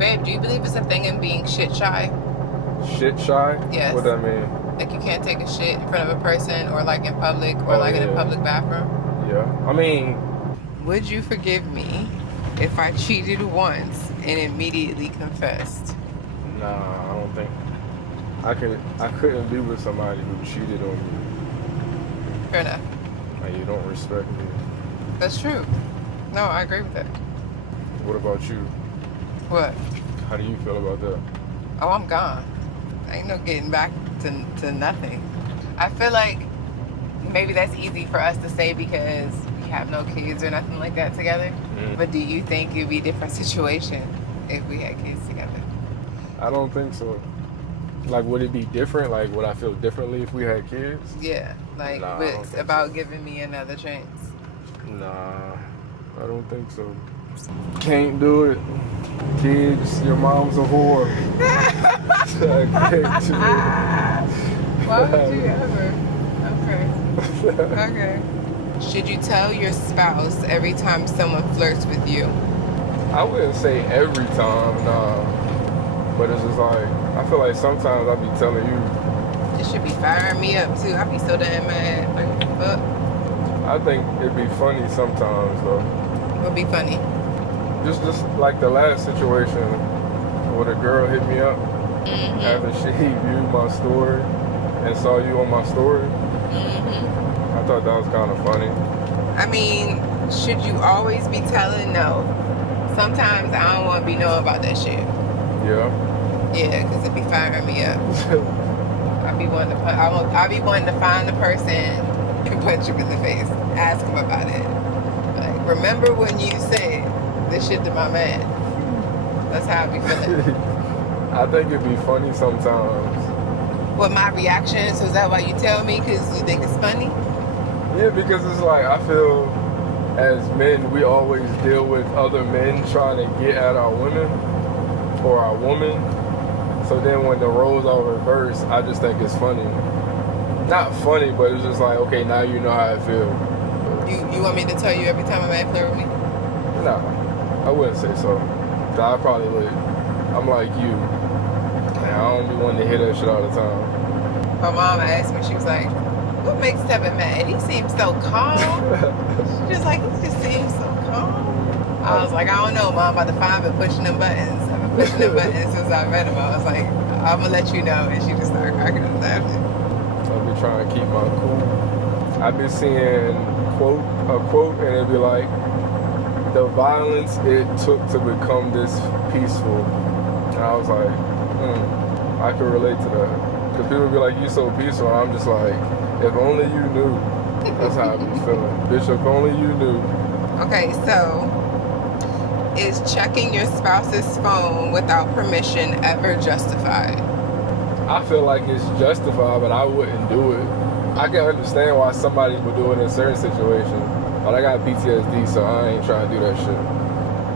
Babe, do you believe it's a thing in being shit shy? Shit shy? Yes. What that mean? Like you can't take a shit in front of a person or like in public or in a public bathroom? Yeah. I mean... Would you forgive me if I cheated once and immediately confessed? Nah, I don't think... I couldn't be with somebody who cheated on me. Fair enough. And you don't respect me. That's true. No, I agree with that. What about you? What? How do you feel about that? Oh, I'm gone. Ain't no getting back to nothing. I feel like maybe that's easy for us to say because we have no kids or nothing like that together. But do you think it'd be a different situation if we had kids together? I don't think so. Like, would it be different? Like, would I feel differently if we had kids? Yeah, like, Nah, it's about giving me another chance. Nah, I don't think so. Can't do it. Kids, your mom's a whore. I can't do it. Why would you ever? Okay. Okay. Should you tell your spouse every time someone flirts with you? I wouldn't say every time, nah. But it's just like, I feel like sometimes I be telling you. It should be firing me up too. I be so damn mad. Like, what the fuck? I think it'd be funny sometimes though. What'd be funny? Just like the last situation where the girl hit me up after she viewed my story and saw you on my story. I thought that was kind of funny. I mean, should you always be telling? No. Sometimes I don't want to be knowing about that shit. Yeah. Yeah, because it be firing me up. I be wanting to find the person and punch him in the face. Ask him about it. Like, remember when you said this shit to my man? That's how I be feeling. I think it'd be funny sometimes. What, my reaction? So is that why you tell me? Because you think it's funny? Yeah, because it's like, I feel as men, we always deal with other men trying to get at our women or our woman. So then when the roles are reversed, I just think it's funny. Not funny, but it's just like, okay, now you know how I feel. You want me to tell you every time a man flirt with me? No, I wouldn't say so. I probably would. I'm like you. And I don't be wanting to hear that shit all the time. My mom asked me, she was like, what makes Tevin mad? He seems so calm. She just like, he just seems so calm. I was like, I don't know, Mom, about the five and pushing them buttons. I've been pushing them buttons since I met him. I was like, I'm gonna let you know. And she just started cracking up laughing. I'll be trying to keep my cool. I've been seeing a quote, and it'd be like, the violence it took to become this peaceful. And I was like, I can relate to that. Because people be like, you so peaceful. And I'm just like, if only you knew. That's how I be feeling. Bitch, if only you knew. Okay, so is checking your spouse's phone without permission ever justified? I feel like it's justified, but I wouldn't do it. I can understand why somebody would do it in certain situations, but I got PTSD, so I ain't trying to do that shit.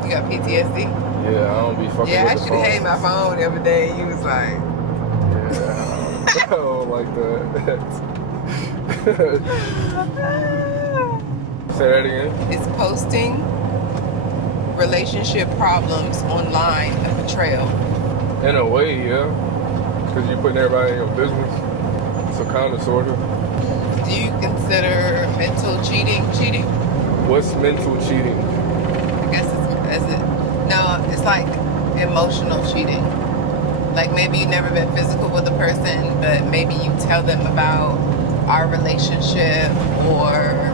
You got PTSD? Yeah, I don't be fucking with the phone. Yeah, I should have had my phone the other day. You was like... Yeah, I don't like that. Say that again. Is posting relationship problems online a betrayal? In a way, yeah. Because you're putting everybody in your business. So kind of, sort of. Do you consider mental cheating? What's mental cheating? I guess it's like emotional cheating. Like maybe you've never been physical with a person, but maybe you tell them about our relationship or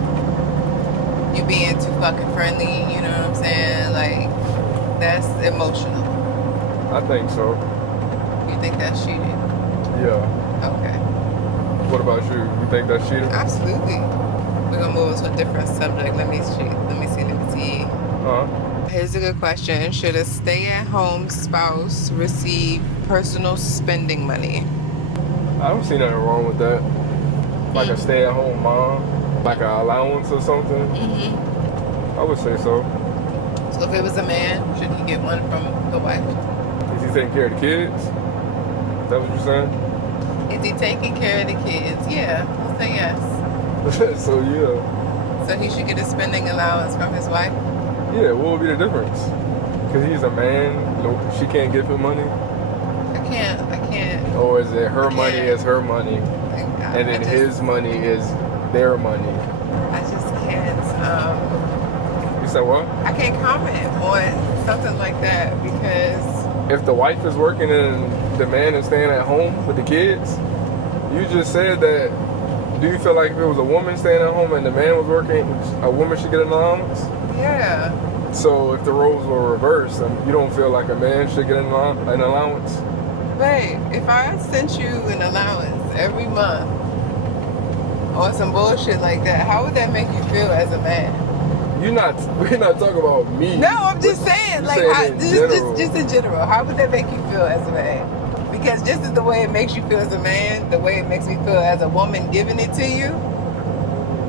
you being too fucking friendly, you know what I'm saying? Like, that's emotional. I think so. You think that's cheating? Yeah. Okay. What about you? You think that's cheating? Absolutely. We're gonna move on to a different subject. Let me see. Here's a good question. Should a stay-at-home spouse receive personal spending money? I don't see nothing wrong with that. Like a stay-at-home mom, like an allowance or something. I would say so. So if it was a man, should he get one from the wife? Is he taking care of the kids? Is that what you're saying? Is he taking care of the kids? Yeah, I'll say yes. So yeah. So he should get a spending allowance from his wife? Yeah, what would be the difference? Because he's a man, No, she can't give him money? I can't. Or is it her I money can't. is her money, and then his money is their money? I just can't. You said what? I can't comment on something like that because If the wife is working and the man is staying at home with the kids, you just said that. Do you feel like if it was a woman staying at home and the man was working, a woman should get an allowance? yeah. So if the roles were reversed, you don't feel like a man should get an allowance? Babe, if I sent you an allowance every month or some bullshit like that, how would that make you feel as a man? We're not talking about me. No, I'm just saying, like, just in general, how would that make you feel as a man? Because just as the way it makes you feel as a man, the way it makes me feel as a woman giving it to you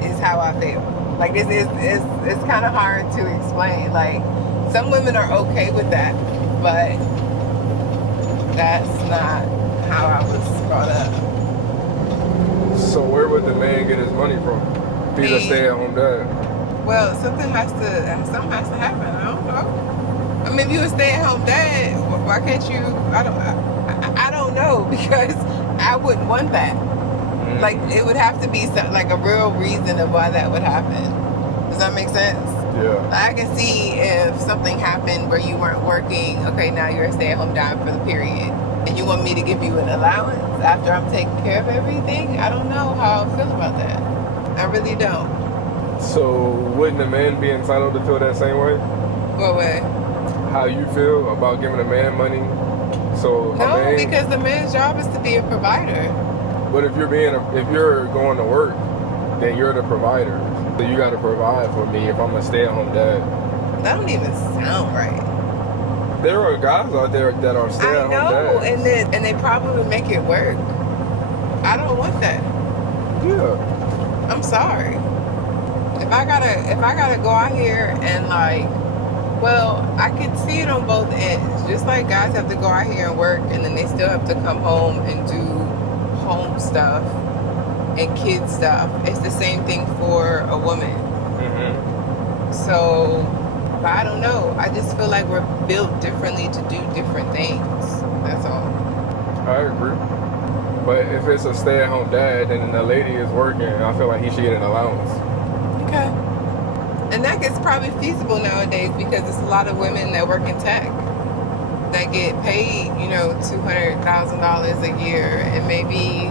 is how I feel. Like, it's kind of hard to explain. Like, some women are okay with that, but that's not how I was brought up. So where would the man get his money from? He's a stay-at-home dad. Well, something has to happen. I don't know. I mean, if you a stay-at-home dad, why can't you? I don't know, because I wouldn't want that. Mm-hmm. Like, it would have to be like a real reason of why that would happen. Does that make sense? Yeah. I can see if something happened where you weren't working. Okay, now you're a stay-at-home dad for the period, and you want me to give you an allowance after I'm taking care of everything. I don't know how I feel about that. I really don't. So wouldn't a man be entitled to feel that same way? What way? How you feel about giving a man money? So no, because the man's job is to be a provider. But if you're going to work, then you're the provider. So you got to provide for me if I'm a stay-at-home dad. That don't even sound right. There are guys out there that are stay-at-home dads. and they probably would make it work. I don't want that. Yeah. I'm sorry. If I gotta go out here and I can see it on both ends. Just like guys have to go out here and work, and then they still have to come home and do home stuff and kid stuff. It's the same thing for a woman. Mm-hmm. So, but I don't know. I just feel like we're built differently to do different things. That's all. I agree. But if it's a stay-at-home dad and the lady is working, I feel like he should get an allowance. Okay. And that gets probably feasible nowadays because there's a lot of women that work in tech that get paid, $200,000 a year, and maybe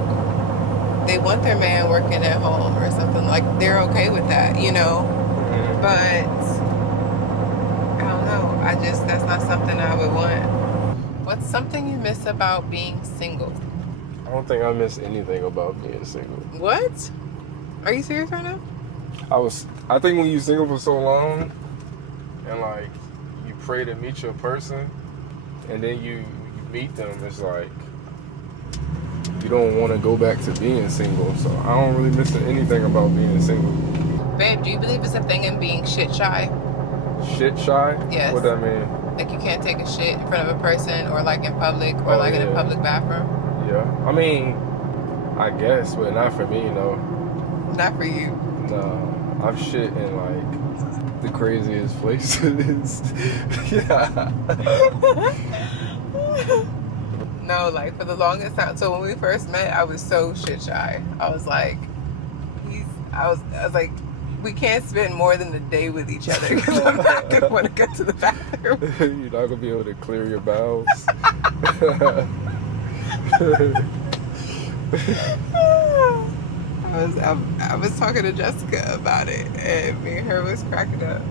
they want their man working at home or something. Like, they're okay with that, Mm-hmm. But I don't know. That's not something I would want. What's something you miss about being single? I don't think I miss anything about being single. What? Are you serious right now? I think when you're single for so long and you pray to meet your person and then you meet them, it's like you don't want to go back to being single. So I don't really miss anything about being single. Babe, do you believe it's a thing in being shit shy? Shit shy? Yes. What that mean? Like you can't take a shit in front of a person or in public or in a public bathroom? Yeah. I mean, I guess, but not for me, no. Not for you. No. I've shit in the craziest places. Yeah. No, for the longest time. So when we first met, I was so shit shy. I was like, we can't spend more than a day with each other because I'm not gonna want to go to the bathroom. You're not gonna be able to clear your bowels. I was talking to Jessica about it, and me and her was cracking up.